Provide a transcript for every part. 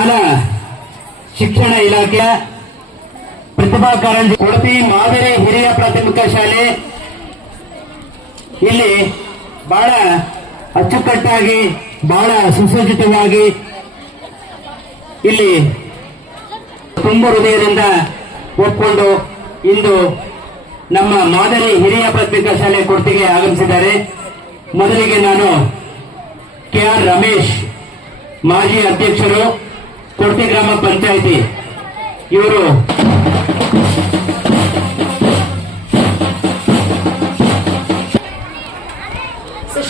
ಶಾಲಾ ಶಿಕ್ಷಣ ಇಲಾಖೆಯ ಪ್ರತಿಭಾ ಕಾರಂಜಿ ಉಡುಪಿ ಮಾದರಿ ಹಿರಿಯ ಪ್ರಾಥಮಿಕ ಶಾಲೆ ಇಲ್ಲಿ ಬಹಳ ಅಚ್ಚುಕಟ್ಟಾಗಿ ಬಹಳ ಸುಸಜ್ಜಿತವಾಗಿ ಇಲ್ಲಿ ತುಂಬ ಹೃದಯದಿಂದ ಒಪ್ಪಿಕೊಂಡು ಇಂದು ನಮ್ಮ ಮಾದರಿ ಹಿರಿಯ ಪ್ರಾಥಮಿಕ ಶಾಲೆ ಕೊಡ್ತಿಗೆ ಆಗಮಿಸಿದ್ದಾರೆ. ಮೊದಲಿಗೆ ನಾನು ಕೆಆರ್ ರಮೇಶ್ ಮಾಜಿ ಅಧ್ಯಕ್ಷರು ಕೊಡ್ತಿ ಗ್ರಾಮ ಪಂಚಾಯಿತಿ ಇವರು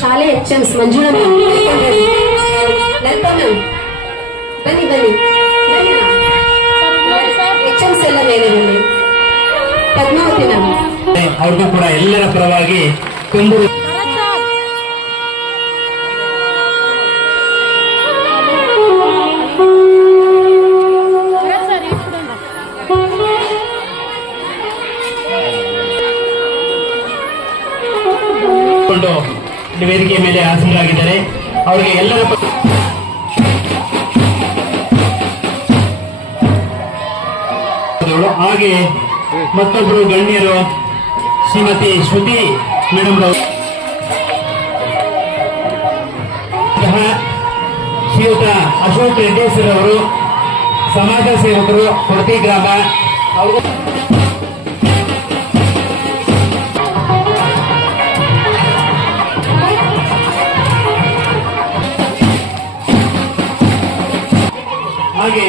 ಶಾಲೆ HMs ಮಂಜುಳಾ ಬನ್ನಿ ಬನ್ನಿ HMs ಎಲ್ಲ ಮೇಲೆ ಬನ್ನಿ. ಪದ್ಮಾವತಿ ಅವ್ರಿಗೂ ಕೂಡ ಎಲ್ಲರ ಪರವಾಗಿ ತುಂಬ ವೇದಿಕೆ ಮೇಲೆ ಹಾಜರಾಗಿದ್ದಾರೆ. ಅವರಿಗೆ ಎಲ್ಲರ ಹಾಗೆ ಮತ್ತೊಬ್ಬರು ಗಣ್ಯರು ಶ್ರೀಮತಿ ಶ್ರುತಿ ಮೇಡಮ್ ಶ್ರೀಯುತ ಅಶೋಕ್ ರೆಡ್ಡಿ ಸರ್ ಅವರು ಸಮಾಜ ಸೇವಕರು ಕೊಡ್ತಿ ಗ್ರಾಮ ಅವರು ಹಾಗೆ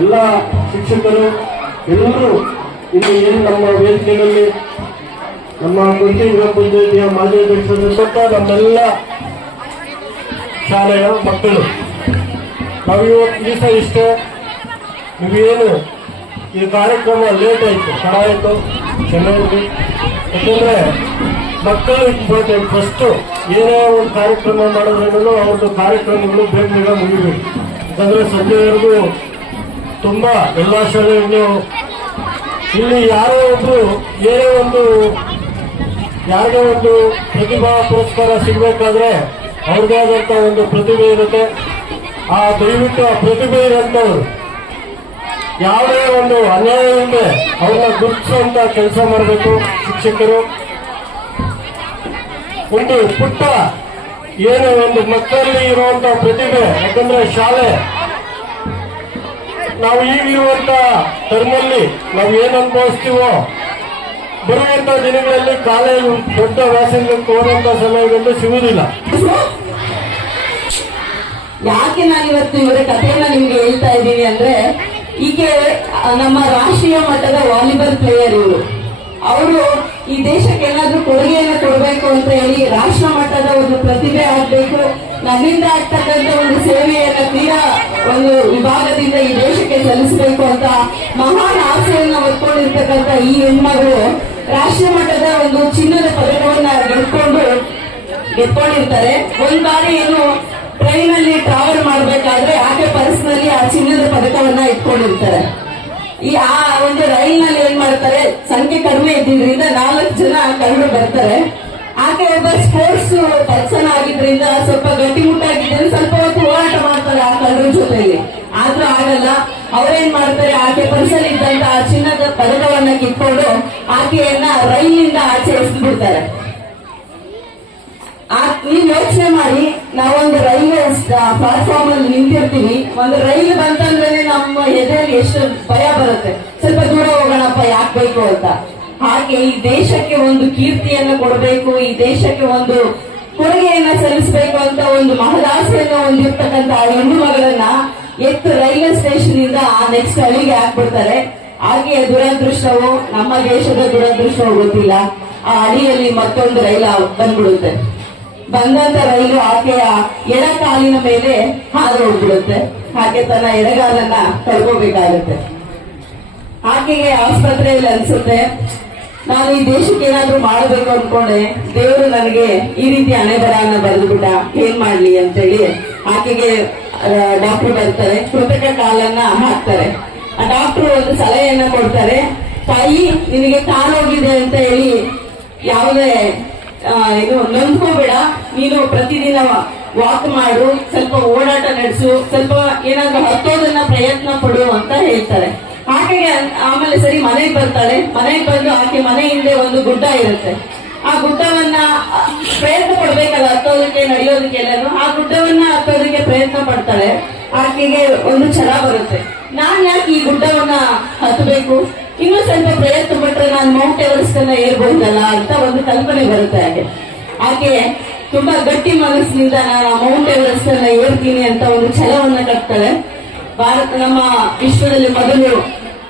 ಎಲ್ಲ ಶಿಕ್ಷಕರು ಎಲ್ಲರೂ ಇಲ್ಲಿ ಏನು ನಮ್ಮ ವೇದಿಕೆಯಲ್ಲಿ ನಮ್ಮ ಕೊಡ್ತಿ ಗ್ರಾಮ ಪಂಚಾಯಿತಿಯ ಮಾಜಿ ಅಧ್ಯಕ್ಷರು ಕೊಟ್ಟ ನಮ್ಮೆಲ್ಲ ಶಾಲೆಯ ಮಕ್ಕಳು ನಾವು ಇವತ್ತು ದಿವಸ ಇಷ್ಟೇ ನೀವೇನು ಈ ಕಾರ್ಯಕ್ರಮ ಲೇಟ್ ಆಯಿತು ತಡ ಆಯಿತು ಚೆನ್ನಾಗಿದೆ. ಯಾಕೆಂದರೆ ಮಕ್ಕಳು ಇಂಪಾರ್ಟೆಂಟ್. ಫಸ್ಟು ಏನೇ ಒಂದು ಕಾರ್ಯಕ್ರಮ ಮಾಡೋದ್ರೂ ಅವ್ರದ್ದು ಕಾರ್ಯಕ್ರಮಗಳು ಬೇಗ ಬೇಗ ಮುಗಿಬೇಕು. ಯಾಕಂದರೆ ಸಂಜೆವರೆಗೂ ತುಂಬ ಎಲ್ಲ ಶಾಲೆಗಳು ಇಲ್ಲಿ ಯಾರೋ ಒಬ್ರು ಏನೇ ಒಂದು ಯಾರಿಗೇ ಒಂದು ಪ್ರತಿಭಾ ಪುರಸ್ಕಾರ ಸಿಗಬೇಕಾದ್ರೆ ಅವ್ರದೇ ಆದಂಥ ಒಂದು ಪ್ರತಿಭೆ ಇರುತ್ತೆ. ಆ ದಯವಿಟ್ಟು ಆ ಪ್ರತಿಭೆ ಇರೋಂಥವ್ರು ಯಾವುದೇ ಒಂದು ಅನ್ಯಾಯ ಇಲ್ಲದೆ ಅವ್ರನ್ನ ಗುರುತಿಸುವಂತ ಕೆಲಸ ಮಾಡಬೇಕು ಶಿಕ್ಷಕರು. ಒಂದು ಪುಟ್ಟ ಏನು ಒಂದು ಮಕ್ಕಳಲ್ಲಿ ಇರುವಂತ ಪ್ರತಿಭೆ, ಯಾಕಂದ್ರೆ ಶಾಲೆ ನಾವು ಈಗಿರುವಂತ ಟರ್ಮಲ್ಲಿ ನಾವು ಏನು ಅನುಭವಿಸ್ತೀವೋ ಬರುವಂತ ದಿನಗಳಲ್ಲಿ ಕಾಲೇಜು ದೊಡ್ಡ ವ್ಯಾಸಂಗಕ್ಕೆ ಹೋಗುವಂತ ಸಮಯದಲ್ಲಿ ಸಿಗುವುದಿಲ್ಲ. ಯಾಕೆ ನಾನಿವತ್ತು ಇವರ ಕಥೆಯನ್ನ ನಿಮ್ಗೆ ಹೇಳ್ತಾ ಇದ್ದೀನಿ ಅಂದ್ರೆ, ಹೀಗೆ ನಮ್ಮ ರಾಷ್ಟ್ರೀಯ ಮಟ್ಟದ ವಾಲಿಬಾಲ್ ಪ್ಲೇಯರ್ ಇವರು. ಅವರು ಈ ದೇಶಕ್ಕೆ ಏನಾದ್ರೂ ಕೊಡುಗೆಯನ್ನು ಕೊಡಬೇಕು ಅಂತ ಹೇಳಿ ರಾಷ್ಟ್ರ ಮಟ್ಟದ ಒಂದು ಪ್ರತಿಭೆ ಆಗ್ಬೇಕು, ನನ್ನಿಂದ ಆಗ್ತಕ್ಕಂಥ ಒಂದು ಸೇವೆಯನ್ನ ತೀರಾ ಒಂದು ವಿಭಾಗದಿಂದ ಈ ದೇಶಕ್ಕೆ ಸಲ್ಲಿಸಬೇಕು ಅಂತ ಮಹಾನ್ ಆಸೆಯನ್ನ ಹೊತ್ಕೊಂಡಿರ್ತಕ್ಕಂಥ ಈ ಹೆಣ್ಮಗಳು ರಾಷ್ಟ್ರೀಯ ಮಟ್ಟದ ಒಂದು ಚಿನ್ನದ ಪದಕವನ್ನ ಗೆದ್ಕೊಂಡಿರ್ತಾರೆ. ಒಂದ್ ಬಾರಿ ಏನು ಟ್ರೈನ್ ಅಲ್ಲಿ ಟ್ರಾವೆಲ್ ಮಾಡ್ಬೇಕಾದ್ರೆ ಆಕೆ ಪರ್ಸ್ನಲ್ಲಿ ಆ ಚಿನ್ನದ ಪದಕವನ್ನ ಇಟ್ಕೊಂಡಿರ್ತಾರೆ. ಆ ಒಂದು ರೈಲ್ ನಲ್ಲಿ ಏನ್ ಮಾಡ್ತಾರೆ, ಸಂಖ್ಯೆ ಕಡಿಮೆ ಇದ್ದಿದ್ರಿಂದ 4 ಜನ ಕಂಡು ಬರ್ತಾರೆ. ಆಕೆ ಒಬ್ಬ ಸ್ಪೋರ್ಟ್ಸ್ ಪರ್ಸನ್ ಆಗಿದ್ರಿಂದ ಸ್ವಲ್ಪ ಗಟ್ಟಿಮುಟ್ಟಾಗಿದ್ರೆ ಸ್ವಲ್ಪ ಹೊತ್ತು ಹೋರಾಟ ಮಾಡ್ತಾರೆ ಆ ಕಳ್ಳರ ಜೊತೆಲಿ. ಆದ್ರೂ ಆಗಲ್ಲ. ಅವ್ರೇನ್ ಮಾಡ್ತಾರೆ, ಆಕೆ ಪರ್ಸನ್ ಇದ್ದಂತ ಆ ಚಿನ್ನದ ಪದಕವನ್ನ ಕಿತ್ಕೊಂಡು ಆಕೆಯನ್ನ ರೈಲಿನಿಂದ ಆಚೆ ಎಸ್ದು ಬಿಡ್ತಾರೆ. ನೀವ್ ಯೋಚನೆ ಮಾಡಿ, ನಾವೊಂದು ರೈಲ್ವೆ ಪ್ಲಾಟ್ಫಾರ್ಮ್ ಅಲ್ಲಿ ನಿಂತಿರ್ತೀವಿ, ಒಂದು ರೈಲು ಬಂತಂದ್ರೆ ನಮ್ಮ ಎದೆಯಲ್ಲಿ ಎಷ್ಟು ಭಯ ಬರುತ್ತೆ, ಸ್ವಲ್ಪ ದೂರ ಹೋಗೋಣಪ್ಪ ಯಾಕೆ ಬೇಕು ಅಂತ. ಹಾಗೆ ಈ ದೇಶಕ್ಕೆ ಒಂದು ಕೀರ್ತಿಯನ್ನು ಕೊಡಬೇಕು, ಈ ದೇಶಕ್ಕೆ ಒಂದು ಕೊಡುಗೆಯನ್ನ ಸಲ್ಲಿಸಬೇಕು ಅಂತ ಒಂದು ಮಹದಾಸೆಯನ್ನು ಹೊಂದಿರ್ತಕ್ಕಂಥ ಆ ಹೆಣ್ಣು ಮಗಳನ್ನ ಎತ್ತು ರೈಲ್ವೆ ಸ್ಟೇಷನ್ ಇಂದ ಆ ನೆಕ್ಸ್ಟ್ ಹಳ್ಳಿಗೆ ಹಾಕ್ಬಿಡ್ತಾರೆ. ಹಾಗೆ ದುರದೃಷ್ಟವು, ನಮ್ಮ ದೇಶದ ದುರದೃಷ್ಟವೋ ಗೊತ್ತಿಲ್ಲ, ಆ ಹಳ್ಳಿಯಲ್ಲಿ ಮತ್ತೊಂದು ರೈಲು ಬಂದ್ಬಿಡುತ್ತೆ. ಬಂದಂತ ರೈಲು ಆಕೆಯ ಎಡಕಾಲಿನ ಮೇಲೆ ಹಾದು ಹೋಗ್ಬಿಡುತ್ತೆ. ಆಕೆ ತನ್ನ ಎಡಗಾಲನ್ನ ಕಳ್ಕೋಬೇಕಾಗುತ್ತೆ. ಆಕೆಗೆ ಆಸ್ಪತ್ರೆಯಲ್ಲಿ ಅನ್ಸುತ್ತೆ, ನಾನು ಈ ದೇಶಕ್ಕೆ ಏನಾದ್ರೂ ಮಾಡಬೇಕು ಅನ್ಕೊಂಡೆ, ದೇವರು ನನಗೆ ಈ ರೀತಿ ಹಣೆಬರಹನ್ನ ಬರೆದುಬಿಟ್ಟ, ಏನ್ ಮಾಡ್ಲಿ ಅಂತೇಳಿ ಆಕೆಗೆ ಡಾಕ್ಟರ್ ಬರ್ತಾರೆ, ಕೃತಕ ಕಾಲನ್ನ ಹಾಕ್ತಾರೆ. ಆ ಡಾಕ್ಟರ್ ಒಂದು ಸಲಹೆಯನ್ನ ಕೊಡ್ತಾರೆ, ತಾಯಿ ನಿನಗೆ ಕಾಲೋಗಿದೆ ಅಂತ ಹೇಳಿ ಯಾವುದೇ ಇದು ನೊಂದ್ಕೋಬೇಡ, ನೀನು ಪ್ರತಿದಿನ ವಾಕ್ ಮಾಡು, ಸ್ವಲ್ಪ ಓಡಾಟ ನಡೆಸು, ಸ್ವಲ್ಪ ಏನಾದ್ರೂ ಹತ್ತೋದನ್ನ ಪ್ರಯತ್ನ ಪಡು ಅಂತ ಹೇಳ್ತಾರೆ. ಆಕೆಗೆ ಆಮೇಲೆ ಸರಿ ಮನೆಗೆ ಬರ್ತಾಳೆ. ಮನೆಗೆ ಬಂದು ಆಕೆ ಮನೆ ಹಿಂದೆ ಒಂದು ಗುಡ್ಡ ಇರುತ್ತೆ. ಆ ಗುಡ್ಡವನ್ನ ಪ್ರಯತ್ನ ಪಡ್ಬೇಕಲ್ಲ ಹತ್ತೋದಕ್ಕೆ, ನಡೆಯೋದಕ್ಕೆಲ್ಲರೂ. ಆ ಗುಡ್ಡವನ್ನ ಹತ್ತೋದಕ್ಕೆ ಪ್ರಯತ್ನ ಪಡ್ತಾಳೆ. ಆಕೆಗೆ ಒಂದು ಛಲ ಬರುತ್ತೆ, ನಾನ್ ಯಾಕೆ ಈ ಗುಡ್ಡವನ್ನ ಹತ್ತಬೇಕು, ಇನ್ನೂ ಸ್ವಲ್ಪ ಪ್ರಯತ್ನ ಪಟ್ರೆ ನಾನು ಮೌಂಟ್ ಎವರೆಸ್ಟ್ ಅನ್ನ ಏರ್ಬಹುದಲ್ಲ ಅಂತ ಒಂದು ಕಲ್ಪನೆ ಬರುತ್ತೆ ಆಕೆ. ಆಕೆ ತುಂಬಾ ಗಟ್ಟಿ ಮನಸ್ಸಿನಿಂದ ನಾನು ಮೌಂಟ್ ಎವರೆಸ್ಟ್ ಅನ್ನ ಏರ್ತೀನಿ ಅಂತ ಒಂದು ಛಲವನ್ನ ಕಟ್ತಾಳೆ. ನಮ್ಮ ವಿಶ್ವದಲ್ಲಿ ಮೊದಲು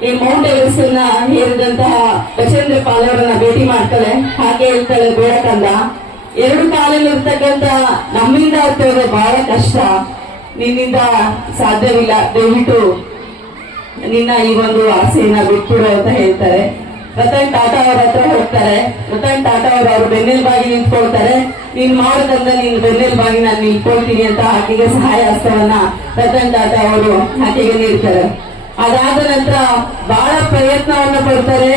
ಈ ಮೌಂಟ್ ಎವರೆಸ್ಟ್ ಅನ್ನ ಏರಿದಂತಹ ಬಚೇಂದ್ರ ಪಾಲ್ ಅವರನ್ನ ಭೇಟಿ ಮಾಡ್ತಾಳೆ. ಹಾಗೆ ಹೇಳ್ತಾಳೆ, ಬೇಡ ಕಂದ, ಎರಡು ಕಾಲಲ್ಲಿ ಇರ್ತಕ್ಕಂತ ನಮ್ಮಿಂದ ಹತ್ತೋದು ಬಹಳ ಕಷ್ಟ, ನಿನ್ನಿಂದ ಸಾಧ್ಯವಿಲ್ಲ, ದಯವಿಟ್ಟು ನಿನ್ನ ಈ ಒಂದು ಆಸೆಯನ್ನ ಬಿಟ್ಬಿಡು ಅಂತ ಹೇಳ್ತಾರೆ. ರತನ್ ಟಾಟಾ ಅವ್ರ ಹತ್ರ ಹೋಗ್ತಾರೆ. ರತನ್ ಟಾಟಾ ಅವರು ಬೆನ್ನೆಲುಬಾಗಿ ನಿಂತ್ಕೊಳ್ತಾರೆ. ನೀನ್ ಮಾಡೋದಂದ್ರೆ ನೀನ್ ಬೆನ್ನೆಲುಬಾಗಿ ನಾನು ನಿಂತ್ಕೊಳ್ತೀನಿ ಅಂತ ಆಕೆಗೆ ಸಹಾಯ ಹಸ್ತವನ್ನ ರತನ್ ಟಾಟಾ ಅವರು ಆಕೆಗೆ ನೀಡ್ತಾರೆ. ಅದಾದ ನಂತರ ಬಹಳ ಪ್ರಯತ್ನವನ್ನ ಪಡ್ತಾರೆ.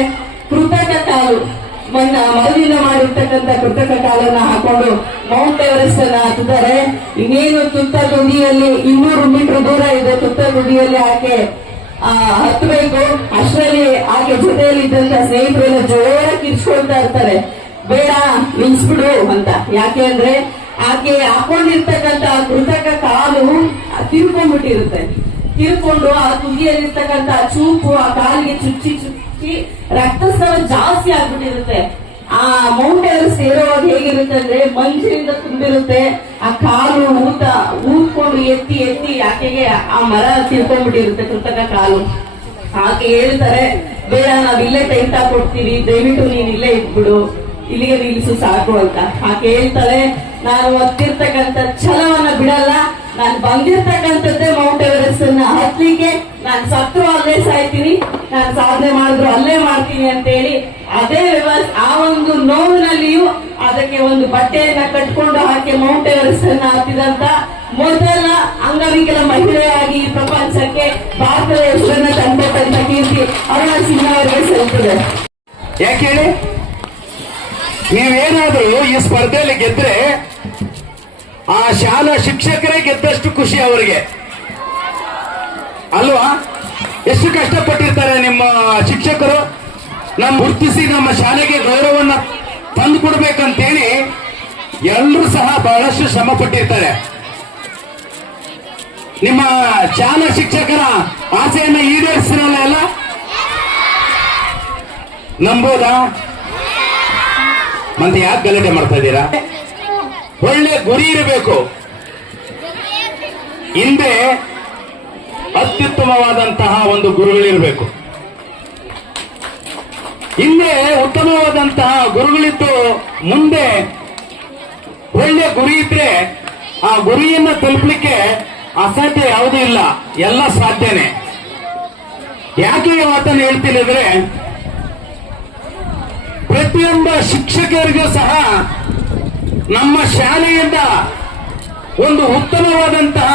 ಕೃತಕ ಕಾಲು, ಮರದಿಂದ ಮಾಡಿರ್ತಕ್ಕಂಥ ಕೃತಕ ಕಾಲನ್ನ ಹಾಕೊಂಡು ಮೌಂಟ್ ಎವರೆಸ್ಟ್ ಅನ್ನ ಹತ್ತುತ್ತಾರೆ. ಇನ್ನೇನು ತುತ್ತ ತುದಿಯಲ್ಲಿ 200 ಮೀಟರ್ ದೂರ ಇದೆ, ತುತ್ತ ತುದಿಯಲ್ಲಿ ಆಕೆ ಹತ್ತಬೇಕು. ಅಷ್ಟರಲ್ಲಿ ಆಕೆ ಜೊತೆಯಲ್ಲಿ ಇದ್ದಂತ ಸ್ನೇಹಿತರೆಲ್ಲ ಜೋರಾಗಿ ಕಿರ್ಚ್ಕೊಳ್ತಾ ಇರ್ತಾರೆ, ಬೇಡ ನಿಲ್ಸ್ಬಿಡು ಅಂತ. ಯಾಕೆ ಅಂದ್ರೆ ಆಕೆ ಹಾಕೊಂಡಿರ್ತಕ್ಕಂಥ ಕೃತಕ ಕಾಲು ತಿರ್ಕೊಂಡ್ಬಿಟ್ಟಿರುತ್ತೆ. ತಿರ್ಕೊಂಡು ಆ ತುದಿಯಲ್ಲಿರ್ತಕ್ಕಂಥ ಚೂಪು ಆ ಕಾಲಿಗೆ ಚುಚ್ಚಿ ಚುಚ್ಚಿ ರಕ್ತಸ್ರಾವ ಜಾಸ್ತಿ ಆಗ್ಬಿಟ್ಟಿರುತ್ತೆ. ಆ ಮೌಂಟ್ ಎವರೆಸ್ಟ್ ಏರುವಾಗ ಹೇಗಿರುತ್ತೆ ಅಂದ್ರೆ ಮಂಜಿನಿಂದ ತುಂಬಿರುತ್ತೆ. ಆ ಕಾಲು ಊದ್ಕೊಂಡು ಎತ್ತಿ ಎತ್ತಿ ಆಕೆಗೆ ಆ ಮರ ತಿಳ್ಕೊಂಡ್ಬಿಟ್ಟಿರುತ್ತೆ ಕೃತಕ ಕಾಲು. ಆಕೆ ಹೇಳ್ತಾರೆ, ಬೇಡ ನಾವಿಲ್ಲೇ ಟೈಟ್ ಕೊಡ್ತೀವಿ, ದಯವಿಟ್ಟು ನೀನ್ ಇಲ್ಲೇ ಇದ್ಬಿಡು, ಇಲ್ಲಿಗೆ ನಿಲ್ಲಿಸು ಸಾಕು ಅಂತ. ಆಕೆ ಹೇಳ್ತಾಳೆ, ನಾನು ಒತ್ತಿರ್ತಕ್ಕಂಥ ಛಲವನ್ನ ಬಿಡಲ್ಲ, ನಾನು ಬಂದಿರ್ತಕ್ಕಂಥದ್ದೇ ಮೌಂಟ್ ಎವರೆಸ್ಟ್ ಅನ್ನ ಹತ್ಲಿಕ್ಕೆ, ನಾನು ಸತ್ರು ಅಲ್ಲೇ ಸಾಯ್ತೀನಿ, ನಾನು ಸಾಧನೆ ಮಾಡಿದ್ರು ಅಲ್ಲೇ ಮಾಡ್ತೀನಿ ಅಂತ ಹೇಳಿ ಅದೇ ಆ ಒಂದು ನೋವಿನಲ್ಲಿಯೂ ಅದಕ್ಕೆ ಒಂದು ಬಟ್ಟೆಯನ್ನ ಕಟ್ಕೊಂಡು ಆಕೆ ಮೌಂಟ್ ಎವರೆಸ್ಟ್ ಅನ್ನ ಹತ್ತಿದಂತ ಮೊದಲ ಅಂಗವಿಕಲ ಮಹಿಳೆಯಾಗಿ ಪ್ರಪಂಚಕ್ಕೆ ಭಾರತದ ಹೆಸರನ್ನ ತಂದಂತ ಕೀರ್ತಿ ಅರುಣಾ ಸಿನ್ಹಾ ಅವರಿಗೆ ಸಲ್ಲುತ್ತದೆ. ಯಾಕೆ ಹೇಳಿ, ನೀವೇನಾದ್ರೂ ಈ ಸ್ಪರ್ಧೆಯಲ್ಲಿ ಗೆದ್ರೆ ಆ ಶಾಲಾ ಶಿಕ್ಷಕರೇ ಗೆದ್ದಷ್ಟು ಖುಷಿ ಅವರಿಗೆ ಅಲ್ವಾ? ಎಷ್ಟು ಕಷ್ಟಪಟ್ಟಿರ್ತಾರೆ ನಿಮ್ಮ ಶಿಕ್ಷಕರು, ನಮ್ಮ ಗುರುತಿಸಿ ನಮ್ಮ ಶಾಲೆಗೆ ಗೌರವವನ್ನು ತಂದು ಕೊಡ್ಬೇಕಂತೇಳಿ ಎಲ್ಲರೂ ಸಹ ಬಹಳಷ್ಟು ಶ್ರಮ ಪಟ್ಟಿರ್ತಾರೆ. ನಿಮ್ಮ ಶಾಲಾ ಶಿಕ್ಷಕರ ಆಸೆಯನ್ನ ಈಡೇರಿಸಿರಲ್ಲ ಎಲ್ಲ ನಂಬೋದಾ? ಮತ್ತೆ ಯಾಕೆ ಗಲಾಟೆ ಮಾಡ್ತಾ ಇದ್ದೀರಾ? ಒಳ್ಳೆ ಗುರಿ ಇರಬೇಕು, ಹಿಂದೆ ಅತ್ಯುತ್ತಮವಾದಂತಹ ಒಂದು ಗುರುಗಳಿರಬೇಕು. ಹಿಂದೆ ಉತ್ತಮವಾದಂತಹ ಗುರುಗಳಿದ್ದು ಮುಂದೆ ಒಳ್ಳೆ ಗುರಿ ಇದ್ರೆ ಆ ಗುರಿಯನ್ನು ತಲುಪಲಿಕ್ಕೆ ಅಸಾಧ್ಯ ಯಾವುದೂ ಇಲ್ಲ, ಎಲ್ಲ ಸಾಧ್ಯನೇ. ಯಾಕೆ ಈ ಮಾತನ್ನು ಹೇಳ್ತೀನಿ ಅಂದ್ರೆ, ಪ್ರತಿಯೊಬ್ಬ ಶಿಕ್ಷಕರಿಗೂ ಸಹ ನಮ್ಮ ಶಾಲೆಯಿಂದ ಒಂದು ಉತ್ತಮವಾದಂತಹ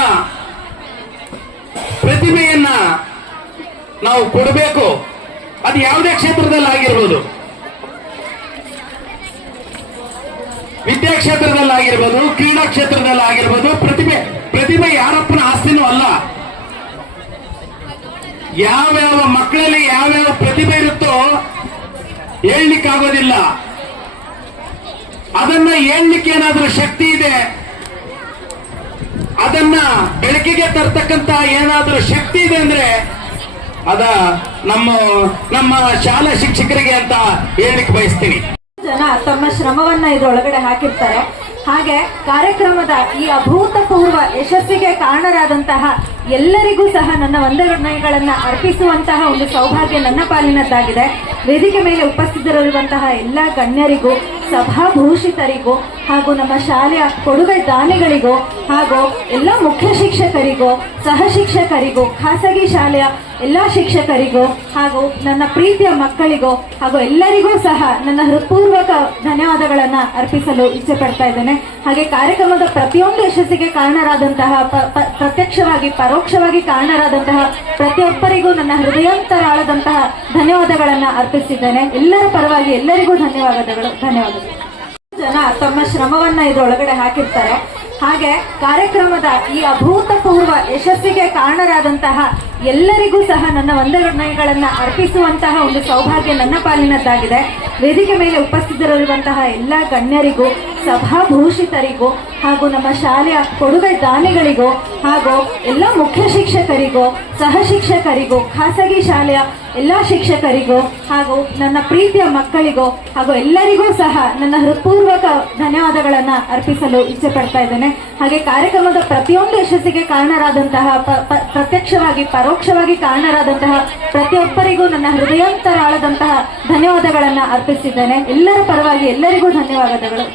ಪ್ರತಿಭೆಯನ್ನ ನಾವು ಕೊಡಬೇಕು. ಅದು ಯಾವುದೇ ಕ್ಷೇತ್ರದಲ್ಲಿ ಆಗಿರ್ಬೋದು. ವಿದ್ಯಾ ಕ್ಷೇತ್ರದಲ್ಲಾಗಿರ್ಬೋದು, ಕ್ರೀಡಾ ಕ್ಷೇತ್ರದಲ್ಲಾಗಿರ್ಬೋದು, ಪ್ರತಿಭೆ ಯಾರಪ್ಪನ ಆಸ್ತಿನೂ ಅಲ್ಲ. ಯಾವ್ಯಾವ ಮಕ್ಕಳಲ್ಲಿ ಯಾವ್ಯಾವ ಪ್ರತಿಭೆ ಇರುತ್ತೋ ಹೇಳ್ಲಿಕ್ಕಾಗೋದಿಲ್ಲ. ಅದನ್ನ ಹೇಳ್ಲಿಕ್ಕೆ ಏನಾದ್ರೂ ಶಕ್ತಿ ಇದೆ, ಅದನ್ನ ಬೆಳಕಿಗೆ ತರ್ತಕ್ಕಂತ ಏನಾದ್ರೂ ಶಕ್ತಿ ಇದೆ ಅಂದ್ರೆ ಅದ ನಮ್ಮ ಶಾಲಾ ಶಿಕ್ಷಕರಿಗೆ ಅಂತ ಹೇಳಲಿಕ್ಕೆ ಬಯಸ್ತೀನಿ. ಜನ ತಮ್ಮ ಶ್ರಮವನ್ನ ಇದರೊಳಗಡೆ ಹಾಕಿರ್ತಾರೆ. ಹಾಗೆ ಕಾರ್ಯಕ್ರಮದ ಈ ಅಭೂತಪೂರ್ವ ಯಶಸ್ಸಿಗೆ ಕಾರಣರಾದಂತಹ ಎಲ್ಲರಿಗೂ ಸಹ ನನ್ನ ವಂದನೆಗಳನ್ನ ಅರ್ಪಿಸುವಂತಹ ಒಂದು ಸೌಭಾಗ್ಯ ನನ್ನ ಪಾಲಿನದ್ದಾಗಿದೆ. ವೇದಿಕೆ ಮೇಲೆ ಉಪಸ್ಥಿತರಿರುವಂತಹ ಎಲ್ಲ ಗಣ್ಯರಿಗೂ, ಸಭಾಭೂಷಿತರಿಗೂ, ಹಾಗೂ ನಮ್ಮ ಶಾಲೆಯ ಕೊಡುಗೆ ದಾನಿಗಳಿಗೂ, ಹಾಗೂ ಎಲ್ಲ ಮುಖ್ಯ ಶಿಕ್ಷಕರಿಗೂ, ಸಹ ಶಿಕ್ಷಕರಿಗೂ, ಖಾಸಗಿ ಶಾಲೆಯ ಎಲ್ಲ ಶಿಕ್ಷಕರಿಗೂ, ಹಾಗೂ ನನ್ನ ಪ್ರೀತಿಯ ಮಕ್ಕಳಿಗೂ, ಹಾಗೂ ಎಲ್ಲರಿಗೂ ಸಹ ನನ್ನ ಹೃತ್ಪೂರ್ವಕ ಧನ್ಯವಾದಗಳನ್ನ ಅರ್ಪಿಸಲು ಇಚ್ಛೆ ಪಡ್ತಾ ಇದ್ದೇನೆ. ಹಾಗೆ ಕಾರ್ಯಕ್ರಮದ ಪ್ರತಿಯೊಂದು ಯಶಸ್ಸಿಗೆ ಕಾರಣರಾದಂತಹ ಪ್ರತ್ಯಕ್ಷವಾಗಿ ಪರೋಕ್ಷವಾಗಿ ಕಾರಣರಾದಂತಹ ಪ್ರತಿಯೊಬ್ಬರಿಗೂ ನನ್ನ ಹೃದಯಾಂತರಾಳದಂತಹ ಧನ್ಯವಾದಗಳನ್ನ ಅರ್ಪಿಸಿದ್ದೇನೆ. ಎಲ್ಲರ ಪರವಾಗಿ ಎಲ್ಲರಿಗೂ ಧನ್ಯವಾದಗಳು. ಜನ ತಮ್ಮ ಶ್ರಮವನ್ನ ಇದರೊಳಗಡೆ ಹಾಕಿರ್ತಾರೆ. ಹಾಗೆ ಕಾರ್ಯಕ್ರಮದ ಈ ಅಭೂತಪೂರ್ವ ಯಶಸ್ಸಿಗೆ ಕಾರಣರಾದಂತಹ ಎಲ್ಲರಿಗೂ ಸಹ ನನ್ನ ವಂದನೆಗಳನ್ನ ಅರ್ಪಿಸುವಂತಹ ಒಂದು ಸೌಭಾಗ್ಯ ನನ್ನ ಪಾಲಿನದ್ದಾಗಿದೆ. ವೇದಿಕೆ ಮೇಲೆ ಉಪಸ್ಥಿತರಿರುವಂತಹ ಎಲ್ಲ ಗಣ್ಯರಿಗೂ, ಸಭಾಭೂಷಿತರಿಗೂ, ಹಾಗೂ ನಮ್ಮ ಶಾಲೆಯ ಕೊಡುಗೆ ದಾನಿಗಳಿಗೂ, ಹಾಗೂ ಎಲ್ಲ ಮುಖ್ಯ ಶಿಕ್ಷಕರಿಗೂ, ಸಹ ಶಿಕ್ಷಕರಿಗೂ, ಖಾಸಗಿ ಶಾಲೆಯ ಎಲ್ಲ ಶಿಕ್ಷಕರಿಗೂ, ಹಾಗೂ ನನ್ನ ಪ್ರೀತಿಯ ಮಕ್ಕಳಿಗೂ, ಹಾಗೂ ಎಲ್ಲರಿಗೂ ಸಹ ನನ್ನ ಹೃತ್ಪೂರ್ವಕ ಧನ್ಯವಾದಗಳನ್ನ ಅರ್ಪಿಸಲು ಇಚ್ಛೆ ಪಡ್ತಾ ಇದ್ದೇನೆ. ಹಾಗೆ ಕಾರ್ಯಕ್ರಮದ ಪ್ರತಿಯೊಂದು ಯಶಸ್ಸಿಗೆ ಕಾರಣರಾದಂತಹ ಪ್ರತ್ಯಕ್ಷವಾಗಿ ಪರೋಕ್ಷವಾಗಿ ಕಾರಣರಾದಂತಹ ಪ್ರತಿಯೊಬ್ಬರಿಗೂ ನನ್ನ ಹೃದಯಾಂತರಾಳದಂತಹ ಧನ್ಯವಾದಗಳನ್ನ ಅರ್ಪಿಸಿದ್ದೇನೆ. ಎಲ್ಲರ ಪರವಾಗಿ ಎಲ್ಲರಿಗೂ ಧನ್ಯವಾದಗಳು.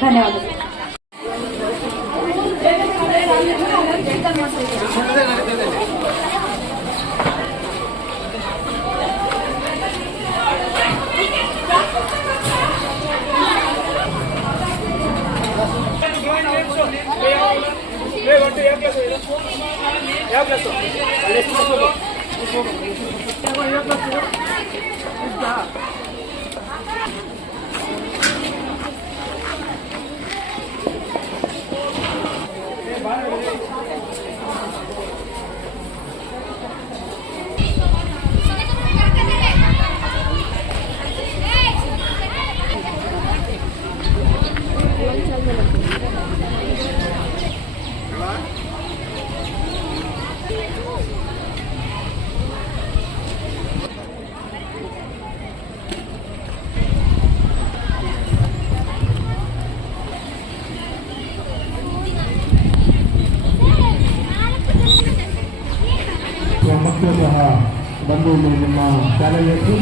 ಮಕ್ಕಳು ಸಹ ಬಂದು ನಿಮ್ಮ ಶಾಲೆಯಲ್ಲಿ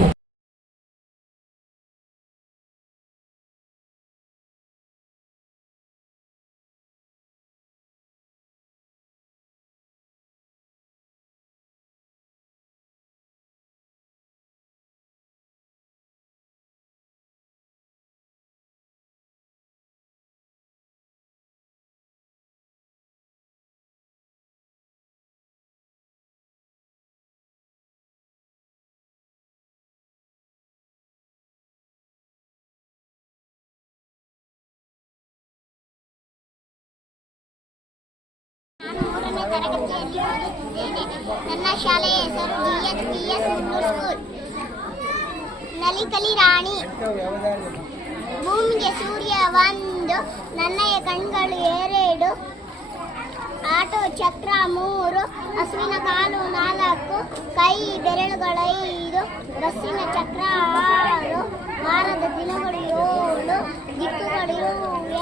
ತರಗತಿಯಲ್ಲಿ ಓದುತ್ತಿದ್ದೇನೆ. ನನ್ನ ಶಾಲೆಯ ಹೆಸರು DHPS ಮುನ್ನೂರು ಸ್ಕೂಲ್. ನಲಿಕಲಿ ರಾಣಿ. ಭೂಮಿಗೆ ಸೂರ್ಯ ಒಂದು, ನನ್ನಯ ಕಣ್ಗಳು 2, ಆಟೋ ಚಕ್ರ 3, ಹಸುವಿನ ಕಾಲು 4, ಕೈ ಬೆರಳುಗಳು 5, ಬಸ್ಸಿನ ಚಕ್ರ 6, ವಾರದ ದಿನಗಳು 7, ದಿಕ್ಕುಗಳಿರು